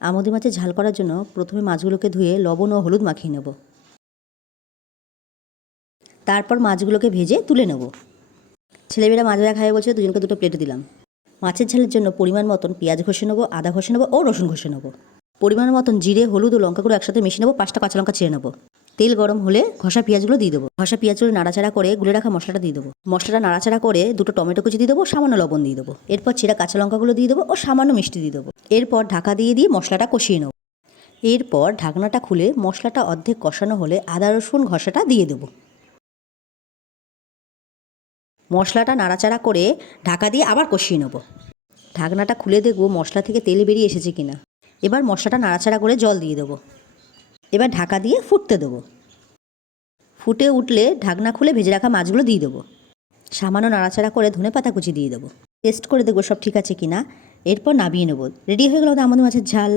আমুদি মাছের ঝাল করার জন্য প্রথমে মাছগুলোকে ধুয়ে লবণ ও হলুদ মাখিয়ে নেব। তারপর মাছগুলোকে ভেজে তুলে নেব। ছেলেমেয়েরা মাছ ভাজা খাবে বলছে, দুজনকে দুটো প্লেটে দিলাম। মাছের ঝালের জন্য পরিমাণ মতন পেঁয়াজ ঘষে নেবো, আদা ঘষে নেবো ও রসুন ঘষে নেবো। পরিমাণ মতন জিরে, হলুদ ও লঙ্কাগুলো একসাথে মিশিয়ে নেবো। 5টা কাঁচা লঙ্কা ছিঁড়ে নেবো। তেল গরম হলে ঘষা পেঁয়াজগুলো দিয়ে দেবো। ঘষা পেঁয়াজগুলো নাড়াচাড়া করে গুলে রাখা মশলাটা দিয়ে দেবো। মশলাটা নাড়াচাড়া করে দুটো টমেটো কুচি দিয়ে দেবো, সামান্য লবণ দিয়ে দেবো। এরপর ছেঁড়া কাঁচা লঙ্কাগুলো দিয়ে দেবো ও সামান্য মিষ্টি দিয়ে দেবো। এরপর ঢাকা দিয়ে মশলাটা কষিয়ে নেবো। এরপর ঢাকনাটা খুলে মশলাটা অর্ধেক কষানো হলে আদা রসুন ঘষাটা দিয়ে দেবো। মশলাটা নাড়াচাড়া করে ঢাকা দিয়ে আবার কষিয়ে নেব। ঢাকনাটা খুলে দেখব মশলা থেকে তেল বেরিয়ে এসেছে কিনা। এবার মশলাটা নাড়াচাড়া করে জল দিয়ে দেবো। এবার ঢাকা দিয়ে ফুটতে দেবো। ফুটে উঠলে ঢাকনা খুলে ভেজে রাখা মাছগুলো দিয়ে দেবো। সামান্য নাড়াচাড়া করে ধনেপাতা কুচি দিয়ে দেবো। টেস্ট করে দেখবো সব ঠিক আছে কিনা। এরপর নামিয়ে নেব। রেডি হয়ে গেল আমাদের মাছের ঝাল।